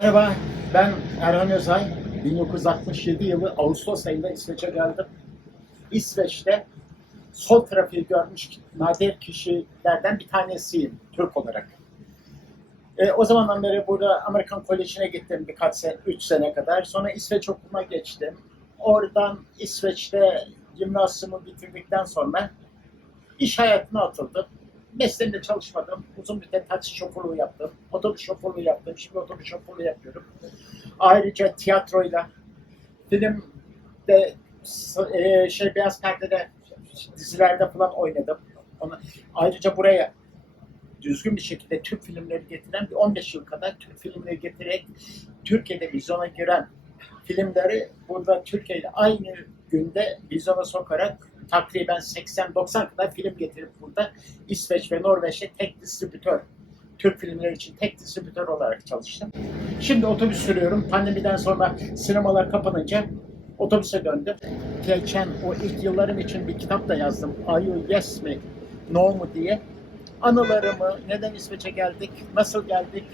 Merhaba, ben Erhan Özay. 1967 yılı Ağustos ayında İsveç'e geldim. İsveç'te sol trafiği görmüş nadir kişilerden bir tanesiyim Türk olarak. E, o zamandan beri burada Amerikan Koleji'ne gittim birkaç sene, 3 sene kadar. Sonra İsveç okuluna geçtim. Oradan İsveç'te gimnasyumu bitirdikten sonra iş hayatına atıldım. Mesleğimde çalışmadım. Uzun müddet taksi şoförlüğü yaptım. Otobüs şoförlüğü yaptım. Şimdi otobüs şoförlüğü yapıyorum. Ayrıca tiyatroyla, filmde, e, şey beyaz perdede, dizilerde falan oynadım. Ona, ayrıca buraya düzgün bir şekilde Türk filmleri getiren bir 15 yıl kadar Türk filmleri getirerek Türkiye'de vizyona giren filmleri burada Türkiye'de aynı günde vizyona sokarak takriben 80-90 kadar film getirip burada İsveç ve Norveç'te tek distribütör, Türk filmleri için tek distribütör olarak çalıştım. Şimdi otobüs sürüyorum. Pandemiden sonra sinemalar kapanınca otobüse döndüm. Geçen o ilk yıllarım için bir kitap da yazdım. Are you yes mi, no mu diye. Anılarımı, neden İsveç'e geldik, nasıl geldik,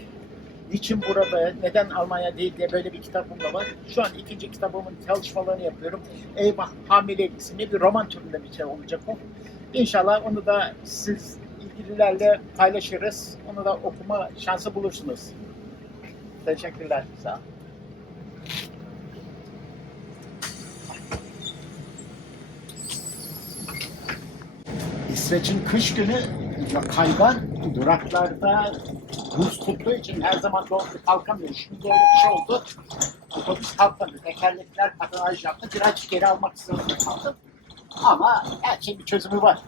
niçin burada, neden Almanya değil diye böyle bir kitabım da var. Şu an ikinci kitabımın çalışmalarını yapıyorum. Eyvah Hamilelik isimli bir roman türünde bir şey olacak o. İnşallah onu da siz ilgililerle paylaşırız. Onu da okuma şansı bulursunuz. Teşekkürler. Sağ olun. İsveç'in kış günü kaygan duraklarda buz tuttuğu için her zaman doğru kalkamıyor. Şimdi öyle bir şey oldu. Otobüs kalkmadı. Tekerlekler patinaj yaptı. Biraz geri almak zorunda kaldım. Ama her şeyin bir çözümü var.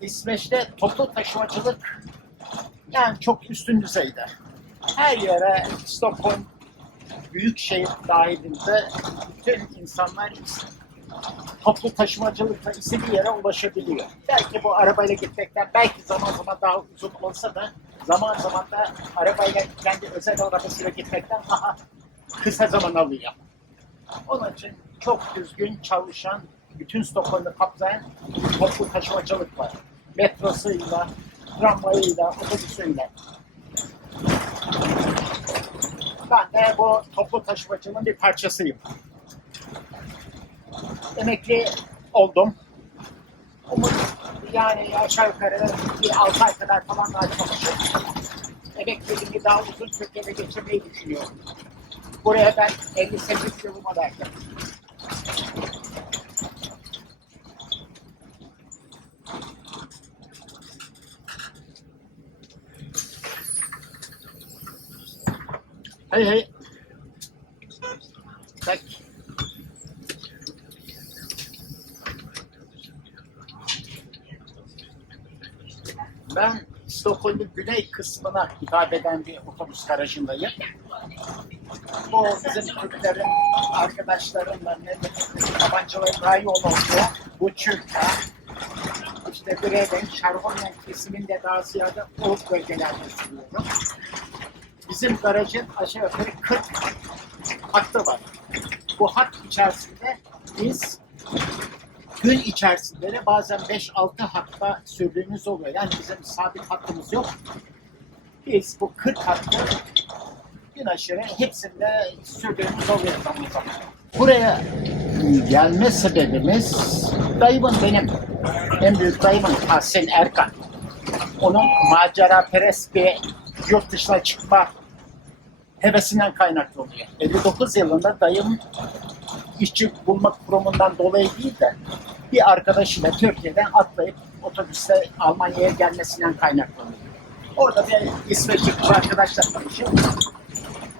İsveç'te toplu taşımacılık yani çok üstün düzeyde. Her yere Stockholm büyük şehir dahilinde bütün insanlar toplu taşımacılıkla istediği yere ulaşabiliyor. Belki bu arabayla gitmekten belki zaman zaman daha uzun olsa da zaman zaman da arabayla kendi özel arabasıyla gitmekten daha kısa zaman alıyor. Onun için çok düzgün çalışan, bütün kapsayan bir toplu taşımacılık var. Metrosuyla, tramvayıyla, otobüsüyle. Ben de bu toplu taşımacılığın bir parçasıyım emekli oldum. Umut yani aşağı yukarı bir 6 ay kadar falan daha çalışıp emekliliğimi daha uzun Türkiye'de geçirmeyi düşünüyorum. Buraya ben 58 yılıma verdim. Hey hey. Ben Stockholm'un güney kısmına hitap eden bir otobüs garajındayım. Bu bizim Türklerin arkadaşlarımla memleketteki tabancaların daha yoğun olduğu bu çürka, işte Breden, Şarvonyen kesiminde daha ziyade o bölgelerde sürüyorum. Bizim garajın aşağı yukarı 40 hattı var. Bu hat içerisinde biz gün içerisinde de bazen 5-6 hatta sürdüğümüz oluyor. Yani bizim sabit hattımız yok. Biz bu 40 hattı gün aşırı hepsinde sürdüğümüz oluyor zaman zaman. Buraya gelme sebebimiz dayımın benim en büyük dayımın Tahsin Erkan. Onun macera perest bir yurt dışına çıkma hevesinden kaynaklı oluyor. 59 yılında dayım işçi bulmak kurumundan dolayı değil de bir arkadaşıyla Türkiye'den atlayıp otobüste Almanya'ya gelmesinden kaynaklanıyor. Orada bir İsveçli kız arkadaşla tanışıyor.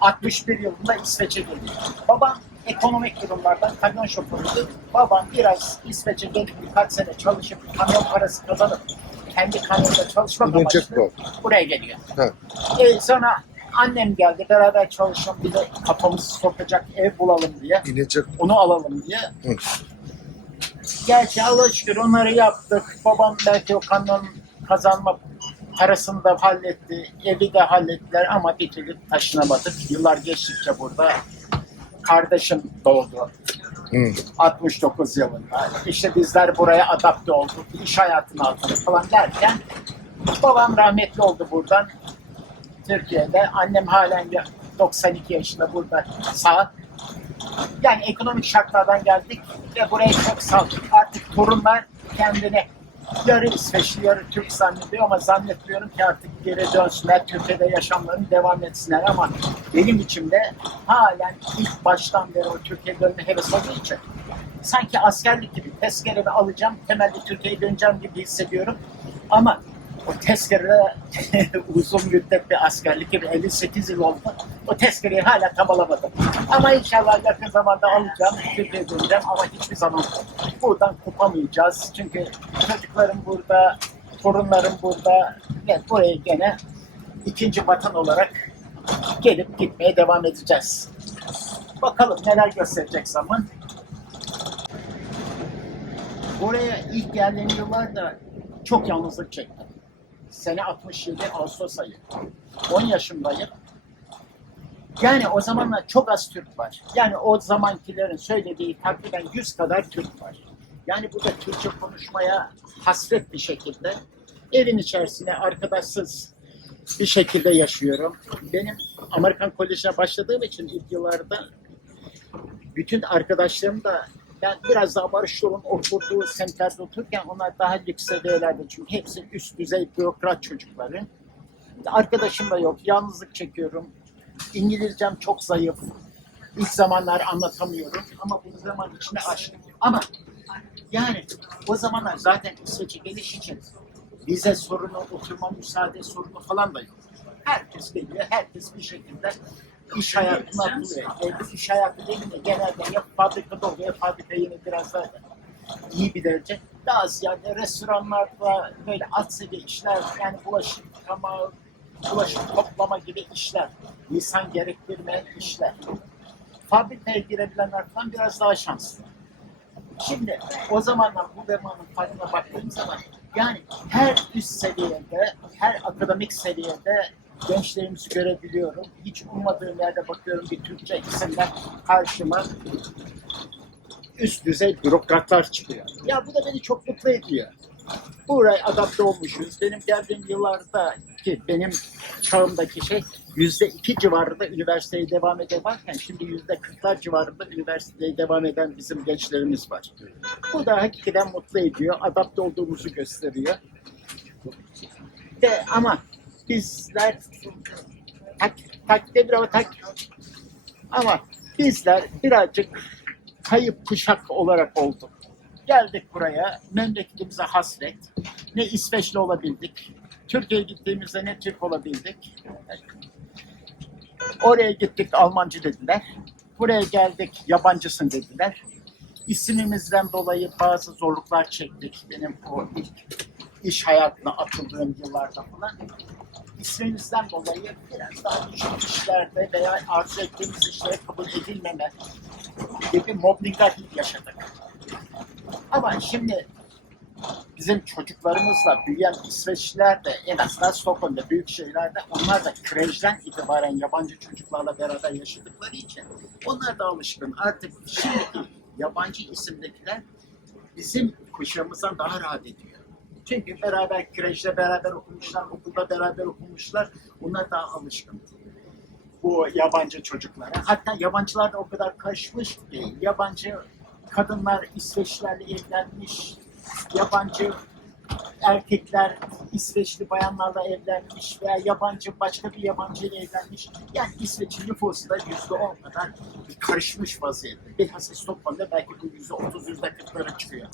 61 yılında İsveç'e geliyor. Babam ekonomik durumlardan kamyon şoförüydü. Babam biraz İsveç'e gelip birkaç sene çalışıp kamyon parası kazanıp kendi kamyonda çalışmak Gidecek amaçlı bu. buraya geliyor. Ha. E, sonra annem geldi beraber çalışalım bir de kafamızı sokacak ev bulalım diye. İnecek. Onu alalım diye. Hı. Gerçi Allah şükür onları yaptık. Babam belki o kamyon kazanma parasını da halletti. Evi de hallettiler ama bir türlü taşınamadık. Yıllar geçtikçe burada kardeşim doğdu. Hı. 69 yılında. İşte bizler buraya adapte olduk. iş hayatına atıldık falan derken babam rahmetli oldu buradan. Türkiye'de. Annem halen ya- 92 yaşında burada sağ. Yani ekonomik şartlardan geldik ve burayı çok saldık. Artık torunlar kendini yarı İsveçli, yarı Türk zannediyor ama zannetmiyorum ki artık geri dönsünler, Türkiye'de yaşamlarını devam etsinler ama benim içimde halen ilk baştan beri o Türkiye'ye dönme heves olduğu için sanki askerlik gibi tezkeremi alacağım, temelli Türkiye'ye döneceğim gibi hissediyorum. Ama o tezkere uzun müddet bir askerlik gibi 58 yıl oldu. O tezkereyi hala tam alamadım. Ama inşallah yakın zamanda alacağım, Türkiye'ye ama hiçbir zaman buradan kopamayacağız. Çünkü çocuklarım burada, torunlarım burada ve buraya gene ikinci vatan olarak gelip gitmeye devam edeceğiz. Bakalım neler gösterecek zaman. Buraya ilk geldiğim yıllarda çok yalnızlık çektim. Sene 67 Ağustos ayı. 10 yaşındayım. Yani o zamanlar çok az Türk var. Yani o zamankilerin söylediği takriben 100 kadar Türk var. Yani burada Türkçe konuşmaya hasret bir şekilde evin içerisine arkadaşsız bir şekilde yaşıyorum. Benim Amerikan Koleji'ne başladığım için ilk yıllarda bütün arkadaşlarım da ben biraz daha Barış Yol'un oturduğu semtlerde otururken onlar daha lüks seviyelerde çünkü hepsi üst düzey bürokrat çocukları. Arkadaşım da yok, yalnızlık çekiyorum. İngilizcem çok zayıf. İlk zamanlar anlatamıyorum ama bu zaman içinde açtım. Ama yani o zamanlar zaten İsveç'e geliş için vize sorunu, oturma müsaade sorunu falan da yok. Herkes geliyor, herkes bir şekilde iş hayatına atılıyor. E, bu iş hayatı değil de genelde ya fabrikada oluyor, ya fabrika yine biraz daha iyi bir derece. Daha ziyade restoranlarda böyle alt seviye işler, yani bulaşık yıkama, bulaşık toplama gibi işler, insan gerektirmeyen işler. Fabrikaya girebilenler falan biraz daha şanslı. Şimdi o zamanlar bu zamanın farkına baktığım zaman yani her üst seviyede, her akademik seviyede gençlerimizi görebiliyorum. Hiç ummadığım yerde bakıyorum bir Türkçe isimler karşıma üst düzey bürokratlar çıkıyor. Ya bu da beni çok mutlu ediyor. Buraya adapte olmuşuz. Benim geldiğim yıllarda ki benim çağımdaki şey yüzde iki civarında üniversiteye devam ederken şimdi yüzde kırklar civarında üniversiteye devam eden bizim gençlerimiz var. Bu da hakikaten mutlu ediyor. Adapte olduğumuzu gösteriyor. De, ama bizler tak, tak de bir tak ama bizler birazcık kayıp kuşak olarak olduk. Geldik buraya, memleketimize hasret. Ne İsveçli olabildik, Türkiye'ye gittiğimizde ne Türk olabildik. Oraya gittik Almancı dediler. Buraya geldik yabancısın dediler. İsmimizden dolayı bazı zorluklar çektik. Benim o ilk iş hayatına atıldığım yıllarda falan. İsmimizden dolayı biraz daha düşük işlerde veya arzu ettiğimiz işlere kabul edilmeme gibi mobbingler yaşadık. Ama şimdi bizim çocuklarımızla büyüyen İsveçliler de en azından Stockholm'da büyük şehirlerde onlar da krejden itibaren yabancı çocuklarla beraber yaşadıkları için onlar da alışkın. Artık şimdiki yabancı isimdekiler bizim kuşağımızdan daha rahat ediyor. Çünkü beraber krejde beraber okumuşlar, okulda beraber okumuşlar. Onlar daha alışkın bu yabancı çocuklara. Hatta yabancılar da o kadar karışmış ki yabancı kadınlar İsveçlilerle evlenmiş, yabancı erkekler İsveçli bayanlarla evlenmiş veya yabancı başka bir yabancı ile evlenmiş. Yani İsveç'in nüfusu da yüzde on kadar karışmış vaziyette. Bilhassa Stockholm'da belki bu yüzde otuz, yüzde kırklara çıkıyor.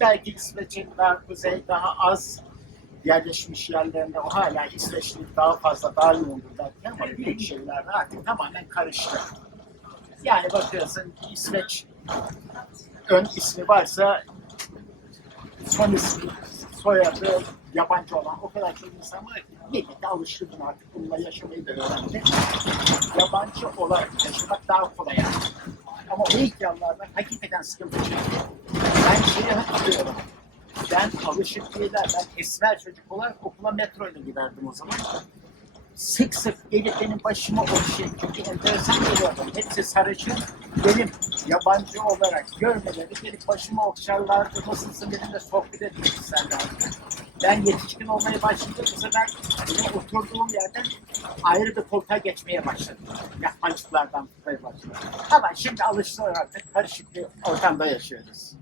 Belki İsveç'in daha kuzey, daha az yerleşmiş yerlerinde o hala İsveçlilik daha fazla, daha yoğundur belki ama büyük şehirlerde artık tamamen karıştı. Yani bakıyorsun İsveç ön ismi varsa son ismi, soyadı yabancı olan o kadar çok insan var ki millet de alıştı buna artık bununla yaşamayı da öğrendi. Yabancı olarak yaşamak daha kolay artık. Ama o ilk yıllarda hakikaten sıkıntı çekti. Ben şeyi hatırlıyorum. Ben alışık değiller, ben esmer çocuk olarak okula metro ile giderdim o zaman. Sık sık gelip benim başıma okşayıp çünkü enteresan geliyordu. Hepsi sarıcı. Benim yabancı olarak görmeleri gelip başıma okşarlardı. Nasılsın benimle sohbet etmek isterlerdi. Ben yetişkin olmaya başlayınca bu sefer benim oturduğum yerden ayrı bir koltuğa geçmeye başladı. Yapmacıklardan tutmaya başladı. Ama şimdi alıştılar artık. Karışık bir ortamda yaşıyoruz.